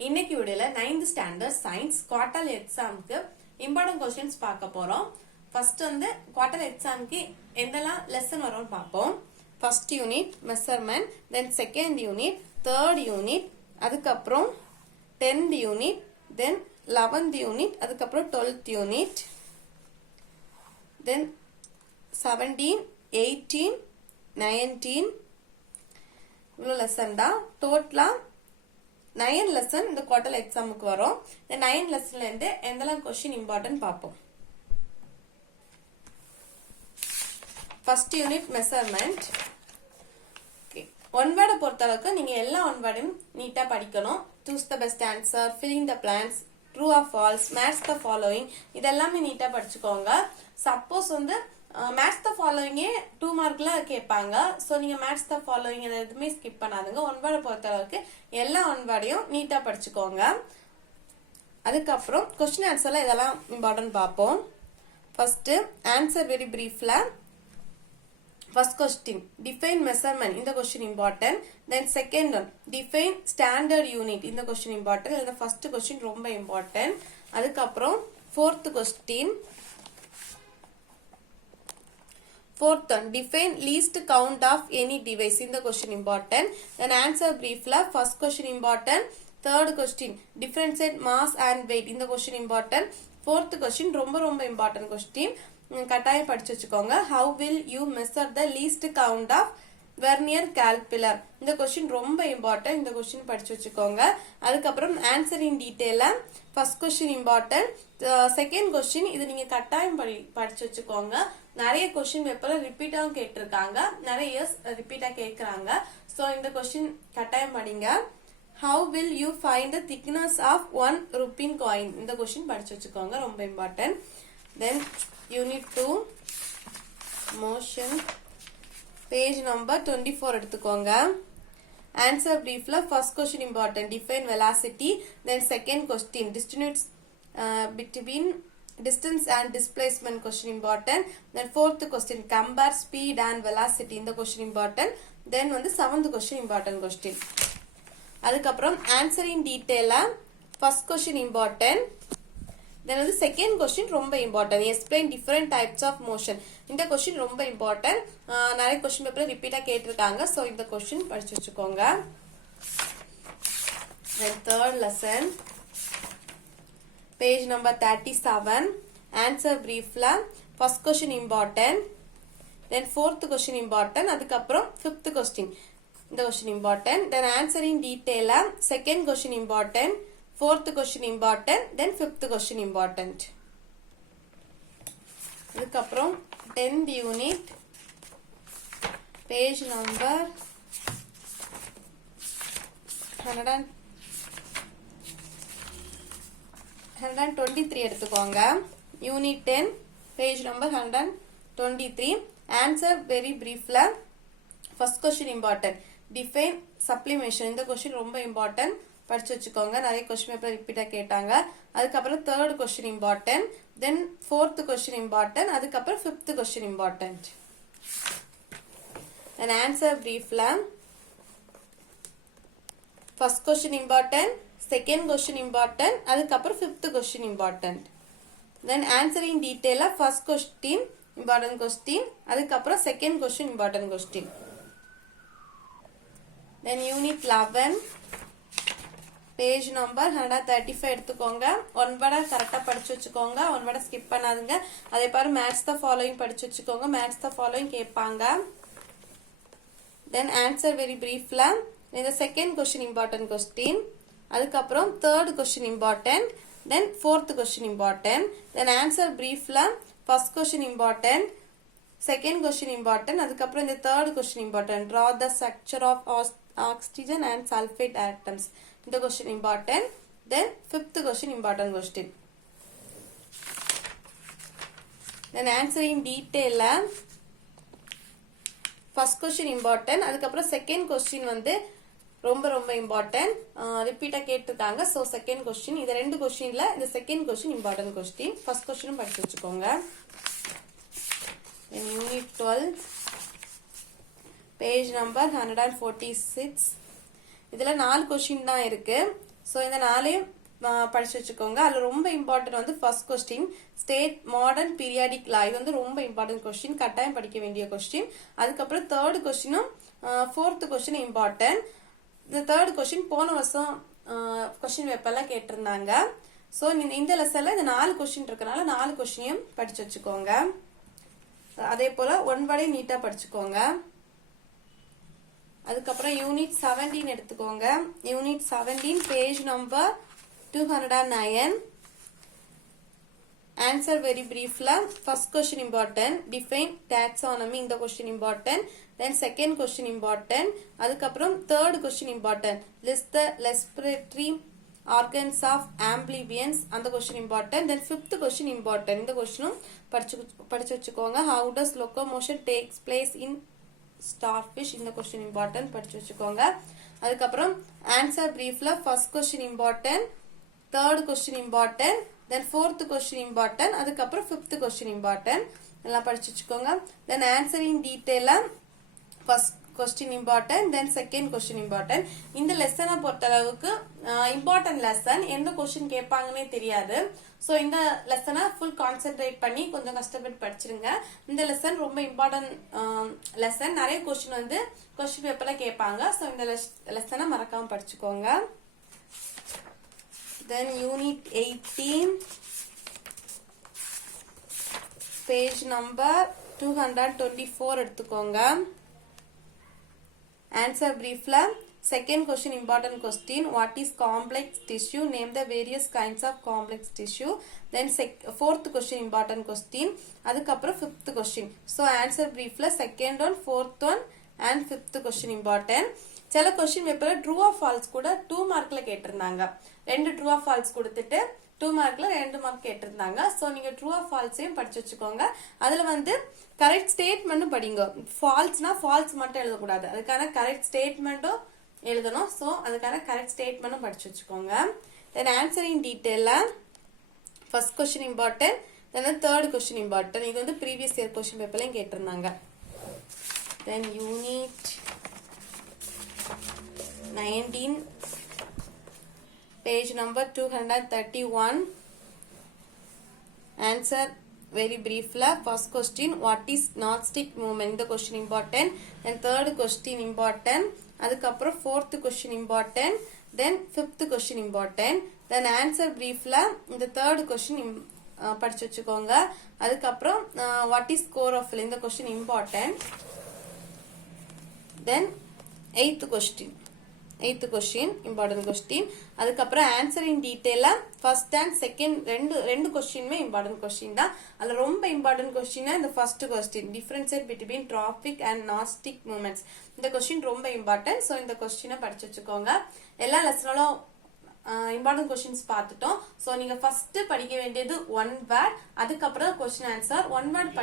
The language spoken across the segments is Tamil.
இன்னைக்கு வீடியோல 9th ஸ்டாண்டர்ட் சயின்ஸ் குவார்டர் எக்ஸாம்க்கு இம்பார்ட்டன்ட் क्वेश्चंस பார்க்க போறோம். ஃபர்ஸ்ட் வந்து குவார்டர் எக்ஸாம்க்கு என்னெல்லாம் லெசன் வரும்னு பார்ப்போம். First unit measurement, then second unit, third unit, அதுக்கு அப்புறம் 10th யூனிட், தென் 11th யூனிட், அதுக்கு அப்புறம் 12th யூனிட், தென் 17, 18, 19 இவ்வளவு லெசன் தான். டோட்டலா 9 லெசன் இந்த குவார்டர் எக்ஸாமுக்கு வரும். இந்த 9 லெசன்ல இருந்து எந்தெல்லாம் கொஸ்டின் இம்பார்ட்டன்ட் பார்ப்போம். First unit measurement. ஒன் வேர்டை பொறுத்த அளவுக்கு நீங்க எல்லா ஒன் வேர்டையும் நீட்டா படிக்கணும். Choose the best answer, filling the blanks, true or false, match the following, இதெல்லாமே நீட்டா படிச்சுக்கோங்க. சப்போஸ் வந்து மேட்ச் த ஃபாலோயிங்கே 2 மார்க்ல கேட்பாங்க. ஸோ நீங்க மேட்ச் த ஃபாலோயிங் எதுவுமே ஸ்கிப் பண்ணாதுங்க. ஒன் வேர்டை பொறுத்த அளவுக்கு எல்லா ஒன் வேர்டையும் நீட்டா படிச்சுக்கோங்க. அதுக்கப்புறம் கொஸ்டின் ஆன்சர்ல இதெல்லாம் இம்பார்ட்டன்ட் பார்ப்போம். ஃபர்ஸ்ட் ஆன்சர் வெரி பிரீஃப்ல. First question, define measurement. இந்த question important. Then second one, define standard unit. இந்த question important. இந்த first question ரொம்ப important. அதுக்கு அப்புறம் fourth question. Fourth one, define least count of any device. இந்த question important. Then answer briefல. First question important. Third question, differentiate mass and weight. இந்த question important. Fourth question ரொம்ப important question. கட்டாயம் படிச்சு வச்சுக்கோங்க. How will you measure the least count of vernier calipper? இந்த கொஸ்டின் ரொம்ப இம்பார்ட்டன்ட். இந்த கொஸ்டின் படிச்சு வச்சுக்கோங்க. அதுக்கப்புறம் ஆன்சர் இன் டீடைலா. First question important. Second question இது நீங்க கட்டாயம் படிச்சு வச்சுக்கோங்க. நிறைய கொஸ்டின் பேப்பர்ல ரிப்பீட்டாவும் கேட்டிருக்காங்க, நிறைய இயர்ஸ் ரிப்பீட்டா கேட்கறாங்க. சோ இந்த கொஸ்டின் கட்டாயம் படிங்க. How will you find the thickness of 1 rupee coin? இந்த கொஸ்டின் படிச்சு வச்சுக்கோங்க, ரொம்ப important. Then Unit 2 motion, page number 24 எடுத்துக்கோங்க. Answer briefல. First question important, define velocity. Then second question, between distance and displacement, question important. Then fourth question, compare speed and velocity. இந்த question important. Then வந்து seventh question important question. அதுக்கப்புறம் answer in detail. First question important. Then வந்து செகண்ட் கொஸ்டின் ரொம்ப important. Explain different types of motion. இந்த கொஸ்டின் ரொம்ப இம்பார்ட்டன்ட். நிறைய கொஸ்டின் பேப்பர்ல ரிப்பீட்டா கேட்டிருக்காங்க. சோ இந்த கொஸ்டின் படிச்சு வச்சுக்கோங்க. Then third lesson, page number 37. Answer briefல. First question important. Then fourth question important. அதுக்கப்புறம் fifth question. இந்த question important. Then answer in detail. Second question important. Fourth question important, then fifth question important. இதுக்கப்புறம் 10th unit, page number 123 எடுத்துக்கோங்க. Unit 10, page number 123. Answer very briefல. First question important, define sublimation. இந்த question ரொம்ப important. படிச்சு வச்சுக்கோங்க. நிறைய கொஸ்டின் பேப்பர் ரிப்பீட்டா கேட்டாங்க. அதுக்கப்புறம் third question important, then fourth question important, அதுக்கப்புறம் fifth question important. Then answer பிரீஃப்ல. First question important, second question important, அதுக்கப்புறம் fifth question important. Then answer in டீடைலா. ஃபர்ஸ்ட் கொஸ்டின் இம்பார்ட்டன்ட் கொஸ்டின், அதுக்கப்புறம் second question important question. Then unit 11, page number 135 எடுத்துக்கோங்க. ஒன் வேர்டை கரெக்டா படிச்சு வச்சுக்கோங்க, ஒன் வேர்டை ஸ்கிப் பண்ணாதுங்க. அதே பாரு மேட்ச் த ஃபாலோயிங் படிச்சு வச்சுக்கோங்க. மேட்ச் த ஃபாலோயிங் கேட்பாங்க. தென் ஆன்சர் வெரி பிரீஃப்ல. இந்த செகண்ட் கொஸ்டின் இம்பார்ட்டன்ட் கொஸ்டின், அதுக்கப்புறம் third question important, then fourth question important. Then answer பிரீஃப்ல. First question important, second question important, அதுக்கப்புறம் இந்த third question important. Draw the structure of oxygen and sulfate atoms. இந்த question important. Then fifth question important question. Then answer in detail. First question important. அதுக்கப்புறம் second question வந்து ரொம்ப important. ரிப்பீட்டா கேட்டிருக்காங்க. So second question. இந்த ரெண்டு கொஸ்டின்ல இந்த second question important question. First கொஸ்டினும் படிச்சு வச்சுக்கோங்க. Then unit 12, page number 146. இதுல 4 क्वेश्चन தான் இருக்கு. ஸோ இந்த நாளையும் படிச்சு வச்சுக்கோங்க. அதில் ரொம்ப இம்பார்ட்டன்ட் வந்து first question state modern periodic law. இது வந்து ரொம்ப இம்பார்ட்டன்ட் கொஸ்டின், கட்டாயம் படிக்க வேண்டிய கொஸ்டின். அதுக்கப்புறம் தேர்ட் கொஸ்டினும் ஃபோர்த் கொஸ்டின் இம்பார்ட்டன்ட். இந்த தேர்ட் கொஸ்டின் போன வருஷம் கொஸ்டின் பேப்பர்லாம் கேட்டிருந்தாங்க. ஸோ இந்த லெசன்ல இந்த 4 கொஸ்டின் இருக்கனால 4 கொஸ்டினையும் படிச்சு வச்சுக்கோங்க. அதே போல ஒன் வேர்டை நீட்டா படிச்சுக்கோங்க. அதுக்கப்புறம் யூனிட் 17 எடுத்துக்கோங்க. Unit 17 page number 209. Answer very briefly. First question important. Define taxonomy. இந்த question important. Then second question important. அதுக்கப்புறம் third question important. List the respiratory organs of amphibians. அந்த question important. Then fifth question important. இந்த questionம் படிச்சு வச்சுக்கோங்க. How does locomotion takes place in starfish? இந்த question important. படிச்சு வச்சுக்கோங்க. அதுக்கப்புறம் answer briefly. First question important. Third question important. Then fourth question important. அதுக்கப்புறம் fifth question important. எல்லாம் படிச்சு வச்சுக்கோங்க. Then answer in detail. First question important. Then second question important. இந்த லெசனை பொறுத்தளவுக்கு இம்பார்ட்டன்ட் லெசன், எந்த கொஸ்டின் கேட்பாங்கன்னே தெரியாது. ஸோ இந்த லெசனை ஃபுல் கான்சென்ட்ரேட் பண்ணி கொஞ்சம் கஷ்டப்பட்டு படிச்சிருங்க. இந்த லெசன் ரொம்ப இம்பார்ட்டன்ட் லெசன். நிறைய கொஸ்டின் வந்து கொஸ்டின் பேப்பர்ல கேட்பாங்க. ஸோ இந்த லெசனை மறக்காம படிச்சுக்கோங்க. Then unit 18 page number 224 எடுத்துக்கோங்க. Answer briefly. Second question important question. What is complex tissue? Name the various kinds of complex tissue. Then fourth question important question. அதுக்கப்புறம் fifth question. So answer briefly. Second one, fourth one and fifth question important. சில கொஸ்டின் பேப்பர்ல ட்ரூ ஆர் ஃபால்ஸ் கூட 2 மார்க்ல கேட்டிருந்தாங்க. 2 ட்ரூ ஆர் ஃபால்ஸ் கொடுத்துட்டு 2 மார்க்ல 2 மார்க் கேட்டிருந்தாங்க. ஸோ நீங்க ட்ரூ ஆர் ஃபால்ஸையும் படிச்சு வச்சுக்கோங்க. அதுல வந்து கரெக்ட் ஸ்டேட்மெண்ட்டும் படிங்க. ஃபால்ஸ்னா ஃபால்ஸ் மட்டும் எழுதக்கூடாது, அதுக்கான கரெக்ட் ஸ்டேட்மெண்ட்டும் எழுதணும். ஸோ அதுக்கான கரெக்ட் ஸ்டேட்மெண்ட்டும் படிச்சு வச்சுக்கோங்க. தென் ஆன்சர் இன் டீட்டெயில first question important, then third question important. இது வந்து ப்ரீவியஸ் இயர் கொஸ்டின் பேப்பர்லையும் கேட்டிருந்தாங்க. Then unit 19 page number 231. Answer very briefly. First question, what is gnostic movement? The question important. Then third question important. அதுக்கப்புறம் fourth question important. Then fifth question important. Then answer briefly. இந்த third question படிச்சு வச்சுக்கோங்க. அதுக்கப்புறம் what is chlorophyll? இந்த question important. Then eighth question important question. அதுக்கப்புறம் ஆன்சர் இன் டீட்டெயிலா ஃபர்ஸ்ட் அண்ட் செகண்ட் ரெண்டு கொஸ்டினுமே இம்பார்ட்டன்ட் கொஸ்டின் தான். அதுல ரொம்ப இம்பார்ட்டன்ட் கொஸ்டின் இந்த first question, differentiate between tropic and nastic movements. இந்த கொஸ்டின் ரொம்ப இம்பார்ட்டன்ட். ஸோ இந்த கொஸ்டினை படிச்சு வச்சுக்கோங்க. எல்லா லெசனாலும் இம்பார்ட்டன்ட் கொஸ்டின்ஸ் பார்த்துட்டோம். ஸோ நீங்க ஃபர்ஸ்ட் படிக்க வேண்டியது ஒன் வேர்ட், அதுக்கப்புறம் கொஸ்டின் ஆன்சர். ஒன் வேர்ட்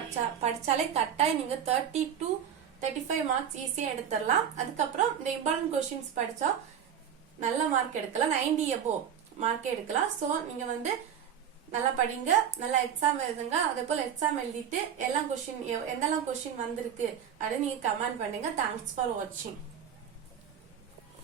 படிச்சாலே கட்டாயம் நீங்க 30 to 35 மார்க்ஸ் ஈஸியா எடுத்துடலாம். அதுக்கப்புறம் இந்த இம்பார்ட்டன்ட் கொஸ்டின்ஸ் படிச்சா நல்ல மார்க் எடுக்கலாம், 90 above மார்க் எடுக்கலாம். ஸோ நீங்க வந்து நல்லா படிங்க, நல்லா எக்ஸாம் எழுதுங்க. அதே போல எக்ஸாம் எழுதிட்டு எல்லாம் கொஸ்டின் எந்தெல்லாம் கொஸ்டின் வந்திருக்கு அப்படின்னு நீங்க கமெண்ட் பண்ணுங்க. தேங்க்ஸ் ஃபார் வாட்சிங்.